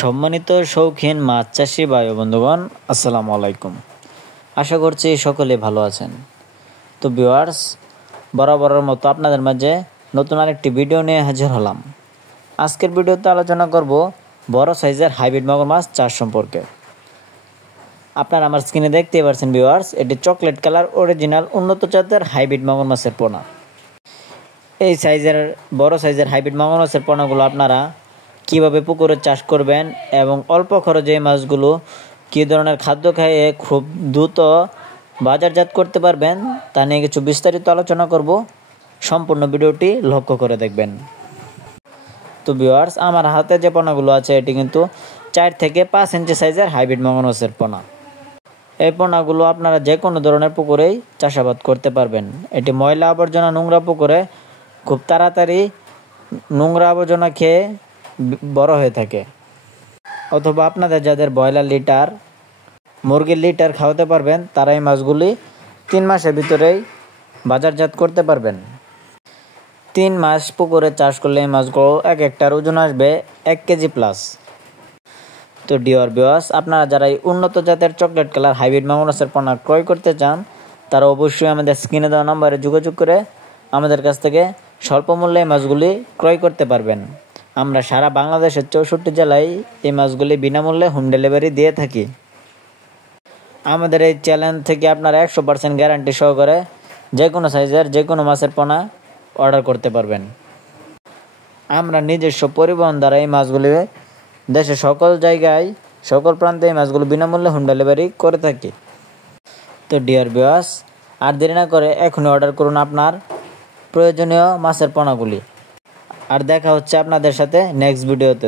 সম্মানিত শৌখিন মাছ চাষি ভাই বন্ধুগণ, আসসালামু আলাইকুম। আশা করছি সকলে ভালো আছেন। তো ভিউয়ার্স, বরাবরের মতো আপনাদের মাঝে নতুন আরেকটি ভিডিও নিয়ে হাজির হলাম। আজকের ভিডিওতে আলোচনা করব বড় সাইজের হাইব্রিড মাগুর মাছ চাষ সম্পর্কে। আপনারা আমার স্ক্রিনে দেখতেই পাচ্ছেন ভিউয়ার্স, এটি চকলেট কালার অরিজিনাল উন্নত জাতের হাইব্রিড মাগুর মাছের পোনা। এই বড় সাইজের হাইব্রিড মাগুর মাছের পোনাগুলো আপনারা কীভাবে পুকুরে চাষ করবেন এবং অল্প খরচে এই মাছগুলো কী ধরনের খাদ্য খাইয়ে খুব দ্রুত বাজারজাত করতে পারবেন তা নিয়ে কিছু বিস্তারিত আলোচনা করব। সম্পূর্ণ ভিডিওটি লক্ষ্য করে দেখবেন। তো ভিউয়ার্স, আমার হাতে যে পোনাগুলো আছে এটি কিন্তু 4 থেকে 5 ইঞ্চি সাইজের হাইব্রিড মাগুর মাছের পোনা। এই পোনাগুলো আপনারা যে কোনো ধরনের পুকুরেই চাষাবাদ করতে পারবেন। এটি ময়লা আবর্জনা নোংরা পুকুরে খুব তাড়াতাড়ি নোংরা আবর্জনা খেয়ে বড় হয়ে থাকে। অথবা আপনাদের যাদের ব্রয়লার লিটার, মুরগির লিটার খাওয়াতে পারবেন তারা এই মাছগুলি 3 মাসের ভিতরেই বাজারজাত করতে পারবেন। 3 মাস পুকুরে চাষ করলে এই মাছগুলো এক একটার ওজন আসবে 1 কেজি প্লাস। তো ডিয়ার ভিউয়ার্স, আপনারা যারা এই উন্নত জাতের চকলেট কালার হাইব্রিড মাগুর মাছের পোনা ক্রয় করতে চান তারা অবশ্যই আমাদের স্ক্রিনে দেওয়া নম্বরে যোগাযোগ করে আমাদের কাছ থেকে স্বল্প মূল্যে এই মাছগুলি ক্রয় করতে পারবেন। আমরা সারা বাংলাদেশের 64 জেলায় এই মাছগুলি বিনামূল্যে হোম ডেলিভারি দিয়ে থাকি। আমাদের এই চ্যানেল থেকে আপনারা 100% গ্যারান্টি সহকারে যে কোনো সাইজের যে কোনো মাছের পোনা অর্ডার করতে পারবেন। আমরা নিজস্ব পরিবহন দ্বারা এই মাছগুলি দেশের সকল জায়গায় সকল প্রান্তে এই মাছগুলো বিনামূল্যে হোম ডেলিভারি করে থাকি। তো ডিয়ার ভিউয়ার্স, আর দেরি না করে এখনই অর্ডার করুন আপনার প্রয়োজনীয় মাছের পোনাগুলি। আর দেখা হচ্ছে আপনাদের সাথে নেক্সট ভিডিওতে।